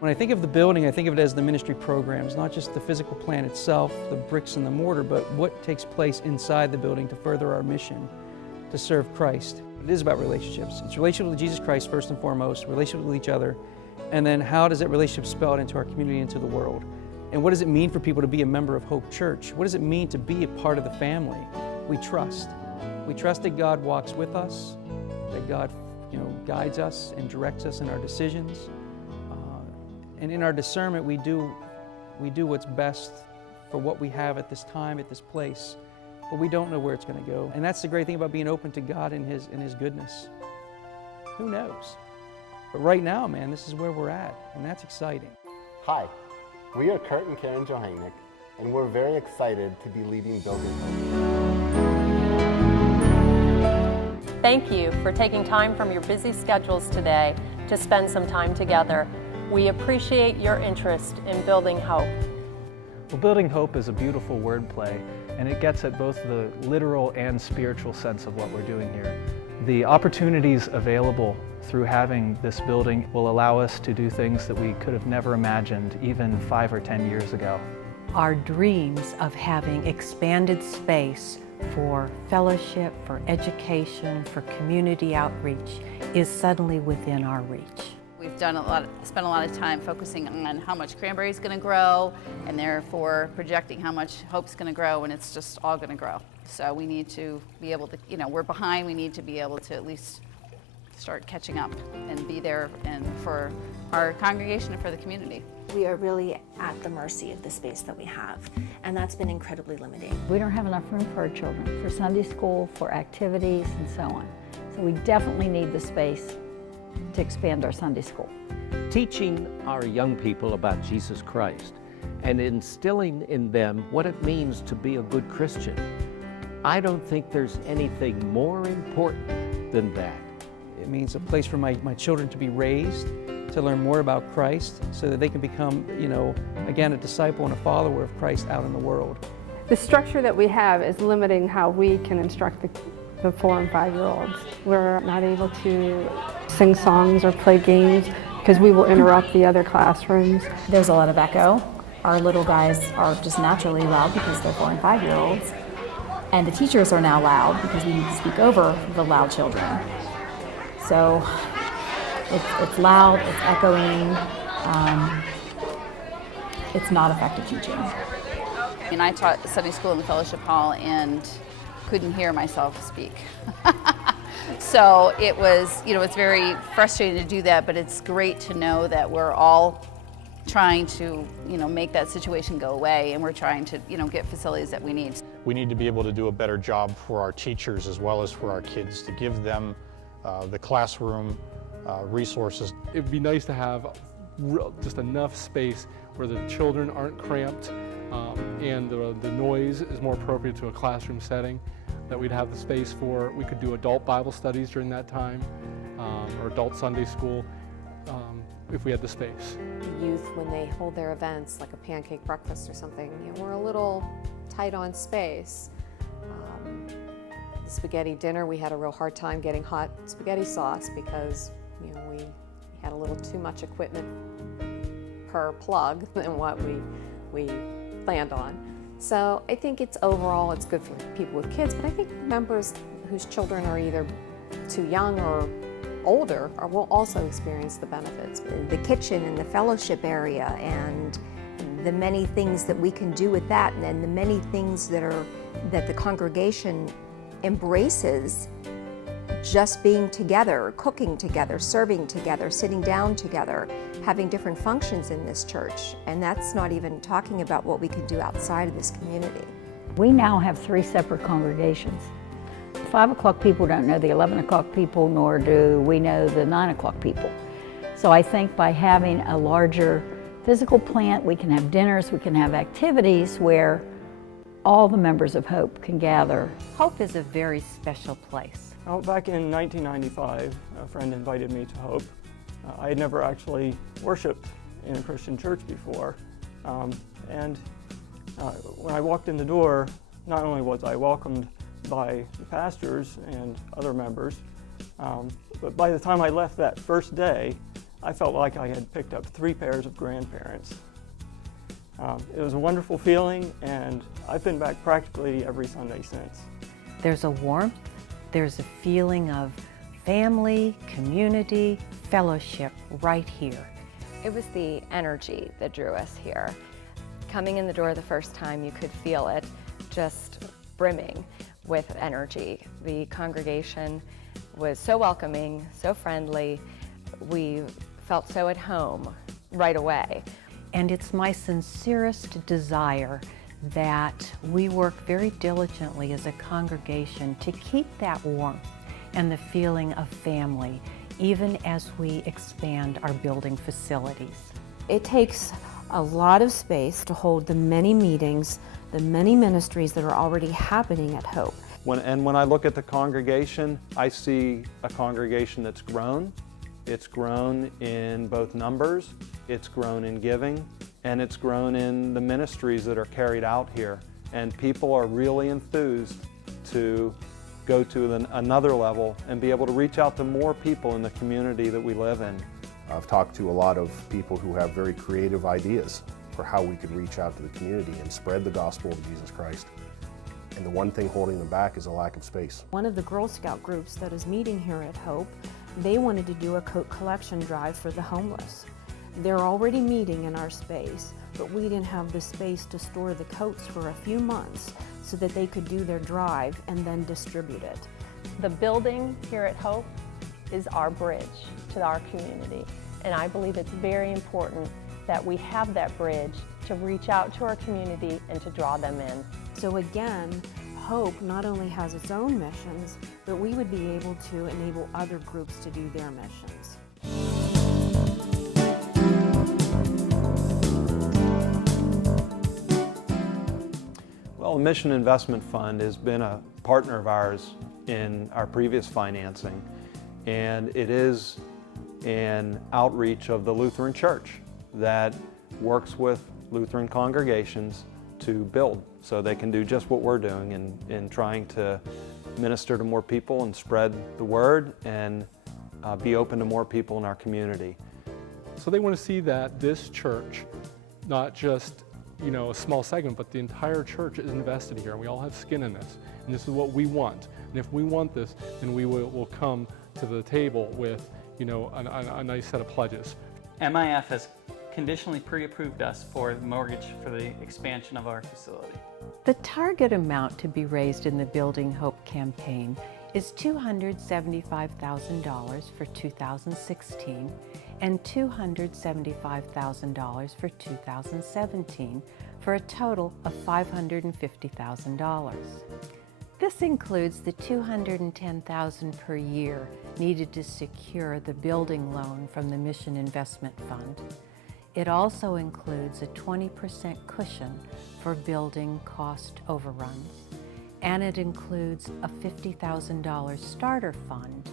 When I think of the building, I think of it as the ministry programs, not just the physical plan itself, the bricks and the mortar, but what takes place inside the building to further our mission, to serve Christ. It is about relationships. It's relationship with Jesus Christ first and foremost, relationship with each other, and then how does that relationship spell out into our community, into the world? And what does it mean for people to be a member of Hope Church? What does it mean to be a part of the family? We trust. We trust that God walks with us, that God guides us and directs us in our decisions. And in our discernment, we do what's best for what we have at this time, at this place. But we don't know where it's going to go. And that's the great thing about being open to God and His goodness. Who knows? But right now, man, this is where we're at, and that's exciting. Hi, we are Kurt and Karen Johannick, and we're very excited to be leading Building Hope. Thank you for taking time from your busy schedules today to spend some time together. We appreciate your interest in Building Hope. Well, Building Hope is a beautiful wordplay, and it gets at both the literal and spiritual sense of what we're doing here. The opportunities available through having this building will allow us to do things that we could have never imagined even 5 or 10 years ago. Our dreams of having expanded space for fellowship, for education, for community outreach is suddenly within our reach. We've spent a lot of time focusing on how much Cranberry is going to grow, and therefore projecting how much Hope's going to grow, and it's just all going to grow. So we need to be able to, we're behind. We need to be able to at least start catching up and be there and for our congregation and for the community. We are really at the mercy of the space that we have, and that's been incredibly limiting. We don't have enough room for our children, for Sunday school, for activities, and so on. So we definitely need the space to expand our Sunday school. Teaching our young people about Jesus Christ and instilling in them what it means to be a good Christian. I don't think there's anything more important than that. It means a place for my children to be raised, to learn more about Christ, so that they can become, again, a disciple and a follower of Christ out in the world. The structure that we have is limiting how we can instruct the 4- and 5-year-olds. We're not able to sing songs or play games because we will interrupt the other classrooms. There's a lot of echo. Our little guys are just naturally loud because they're 4- and 5-year-olds. And the teachers are now loud because we need to speak over the loud children. So it's loud, it's echoing, it's not effective teaching. And I taught Sunday school in the fellowship hall and couldn't hear myself speak. So it was, it's very frustrating to do that, but it's great to know that we're all trying to, make that situation go away, and we're trying to, get facilities that we need. We need to be able to do a better job for our teachers as well as for our kids, to give them the classroom resources. It would be nice to have just enough space where the children aren't cramped and the noise is more appropriate to a classroom setting, that we'd have the space for, we could do adult Bible studies during that time, or adult Sunday school, if we had the space. The youth, when they hold their events, like a pancake breakfast or something, we're a little tight on space. The spaghetti dinner, we had a real hard time getting hot spaghetti sauce because we had a little too much equipment per plug than what we planned on. So I think it's good for people with kids, but I think members whose children are either too young or older will also experience the benefits. The kitchen and the fellowship area and the many things that we can do with that, and the many things that the congregation embraces, just being together, cooking together, serving together, sitting down together, having different functions in this church. And that's not even talking about what we can do outside of this community. We now have 3 separate congregations. The 5 o'clock people don't know the 11 o'clock people, nor do we know the 9 o'clock people. So I think by having a larger physical plant, we can have dinners, we can have activities where all the members of Hope can gather. Hope is a very special place. Well, back in 1995, a friend invited me to Hope. I had never actually worshiped in a Christian church before. When I walked in the door, not only was I welcomed by the pastors and other members, but by the time I left that first day, I felt like I had picked up 3 pairs of grandparents. It was a wonderful feeling, and I've been back practically every Sunday since. There's a warmth, there's a feeling of family, community, fellowship right here. It was the energy that drew us here. Coming in the door the first time, you could feel it just brimming with energy. The congregation was so welcoming, so friendly. We felt so at home right away. And it's my sincerest desire that we work very diligently as a congregation to keep that warmth and the feeling of family, even as we expand our building facilities. It takes a lot of space to hold the many meetings, the many ministries that are already happening at Hope. When I look at the congregation, I see a congregation that's grown. It's grown in both numbers, it's grown in giving, and it's grown in the ministries that are carried out here. And people are really enthused to go to another level and be able to reach out to more people in the community that we live in. I've talked to a lot of people who have very creative ideas for how we could reach out to the community and spread the gospel of Jesus Christ. And the one thing holding them back is a lack of space. One of the Girl Scout groups that is meeting here at Hope, they wanted to do a coat collection drive for the homeless. They're already meeting in our space, but we didn't have the space to store the coats for a few months so that they could do their drive and then distribute it. The building here at Hope is our bridge to our community, and I believe it's very important that we have that bridge to reach out to our community and to draw them in. So again, Hope not only has its own missions, but we would be able to enable other groups to do their missions. Well, the Mission Investment Fund has been a partner of ours in our previous financing, and it is an outreach of the Lutheran Church that works with Lutheran congregations to build so they can do just what we're doing in trying to minister to more people and spread the word and be open to more people in our community. So they want to see that this church, not just a small segment, but the entire church is invested here, and we all have skin in this, and this is what we want. And if we want this, then we will come to the table with a nice set of pledges. MIF has conditionally pre-approved us for the mortgage for the expansion of our facility. The target amount to be raised in the Building Hope campaign is $275,000 for 2016 and $275,000 for 2017 for a total of $550,000. This includes the $210,000 per year needed to secure the building loan from the Mission Investment Fund. It also includes a 20% cushion for building cost overruns, and it includes a $50,000 starter fund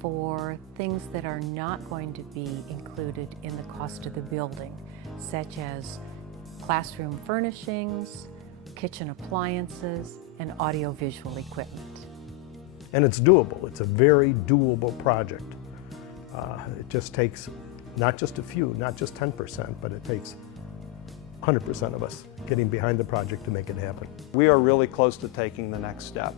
for things that are not going to be included in the cost of the building, such as classroom furnishings, kitchen appliances, and audiovisual equipment. And it's doable. It's a very doable project. It just takes not just a few, not just 10%, but it takes 100% of us getting behind the project to make it happen. We are really close to taking the next step,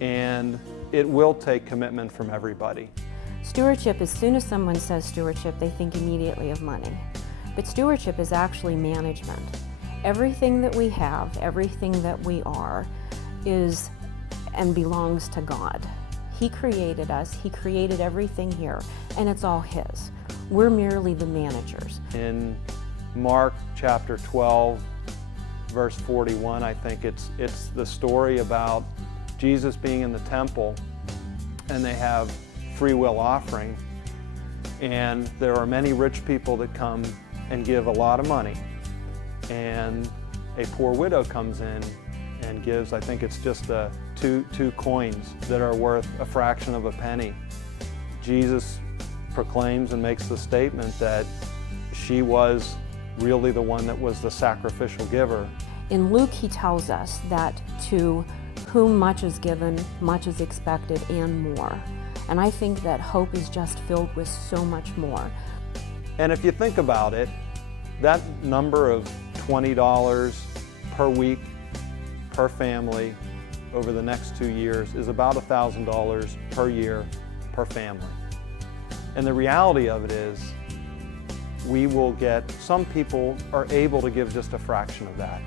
and it will take commitment from everybody. Stewardship, as soon as someone says stewardship, they think immediately of money. But stewardship is actually management. Everything that we have, everything that we are, is and belongs to God. He created us, He created everything here, and it's all His. We're merely the managers. In Mark chapter 12, verse 41, I think it's the story about Jesus being in the temple, and they have free will offering, and there are many rich people that come and give a lot of money, and a poor widow comes in and gives, I think it's just two coins that are worth a fraction of a penny. Jesus proclaims and makes the statement that she was really the one that was the sacrificial giver. In Luke, he tells us that to whom much is given, much is expected and more. And I think that Hope is just filled with so much more. And if you think about it, that number of $20 per week per family over the next 2 years is about $1,000 per year per family. And the reality of it is, we will get, some people are able to give just a fraction of that.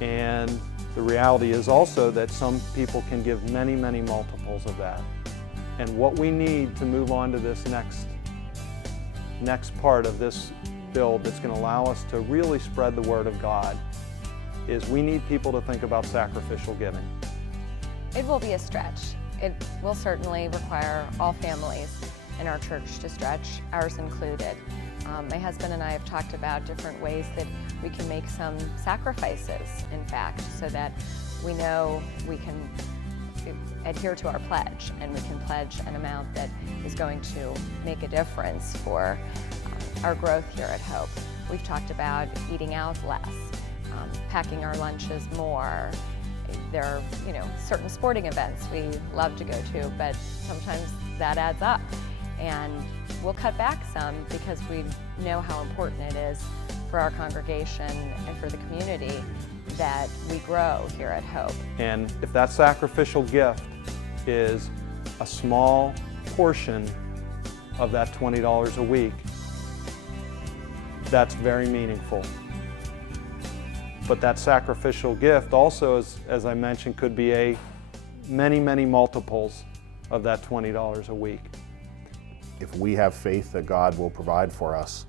And the reality is also that some people can give many, many multiples of that. And what we need to move on to this next part of this build that's going to allow us to really spread the Word of God is we need people to think about sacrificial giving. It will be a stretch. It will certainly require all families in our church to stretch, ours included. My husband and I have talked about different ways that we can make some sacrifices, in fact, so that we know we can adhere to our pledge and we can pledge an amount that is going to make a difference for our growth here at Hope. We've talked about eating out less, packing our lunches more. There are, certain sporting events we love to go to, but sometimes that adds up. And we'll cut back some because we know how important it is for our congregation and for the community that we grow here at Hope. And if that sacrificial gift is a small portion of that $20 a week, that's very meaningful. But that sacrificial gift also, as I mentioned, could be many, many multiples of that $20 a week. If we have faith that God will provide for us,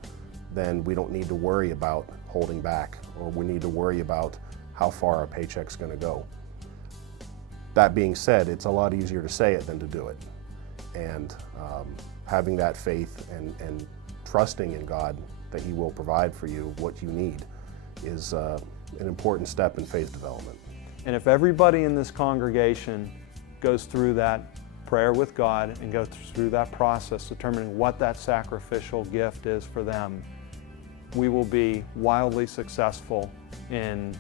then we don't need to worry about holding back, or we need to worry about how far our paycheck's going to go. That being said, it's a lot easier to say it than to do it. And having that faith and trusting in God that He will provide for you what you need is an important step in faith development. And if everybody in this congregation goes through that prayer with God and goes through that process determining what that sacrificial gift is for them, we will be wildly successful in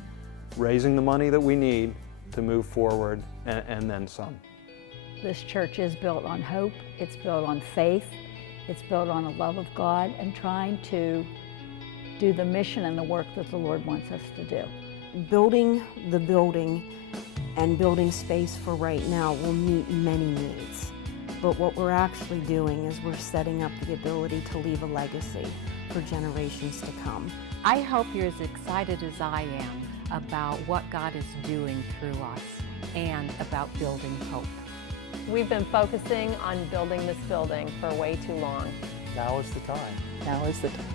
raising the money that we need to move forward and then some. This church is built on hope, it's built on faith, it's built on the love of God and trying to do the mission and the work that the Lord wants us to do. Building the building and building space for right now will meet many needs. But what we're actually doing is we're setting up the ability to leave a legacy for generations to come. I hope you're as excited as I am about what God is doing through us and about building hope. We've been focusing on building this building for way too long. Now is the time. Now is the time.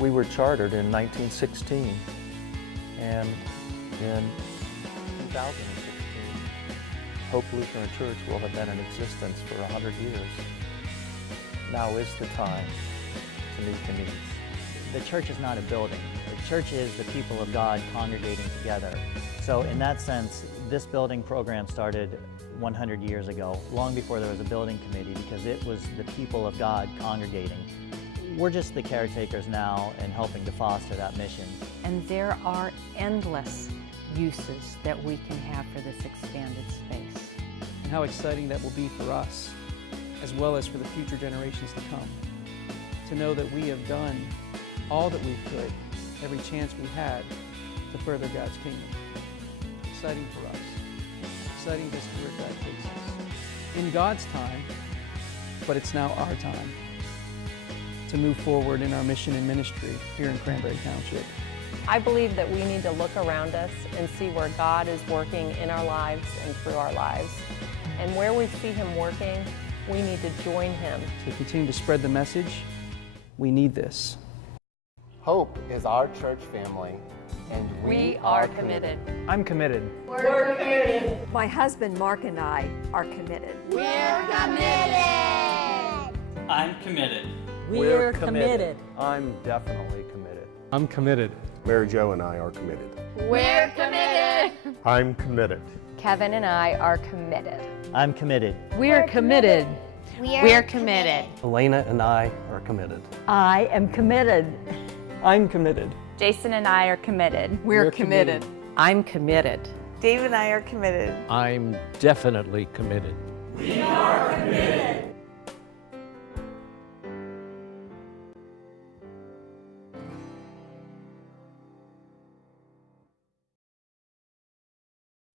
We were chartered in 1916, and in 2016, Hope Lutheran Church will have been in existence for 100 years. Now is the time to meet the needs. The church is not a building. The church is the people of God congregating together. So in that sense, this building program started 100 years ago, long before there was a building committee, because it was the people of God congregating. We're just the caretakers now and helping to foster that mission. And there are endless uses that we can have for this expanded space. And how exciting that will be for us, as well as for the future generations to come. To know that we have done all that we could, every chance we had, to further God's kingdom. Exciting for us. Exciting to see where God takes us. In God's time, but it's now our time to move forward in our mission and ministry here in Cranberry Township. I believe that we need to look around us and see where God is working in our lives and through our lives. And where we see Him working, we need to join Him. To continue to spread the message, we need this. Hope is our church family, and We are committed. I'm committed. We're committed. My husband Mark and I are committed. We're committed. I'm committed. We're committed. I'm definitely committed. I'm committed. Mary Jo and I are committed. We're committed. I'm committed. Kevin and I are committed. I'm committed. We're committed. We're committed. Elena and I are committed. I am committed. I'm committed. Jason and I are committed. We're committed. I'm committed. Dave and I are committed. I'm definitely committed. We are committed.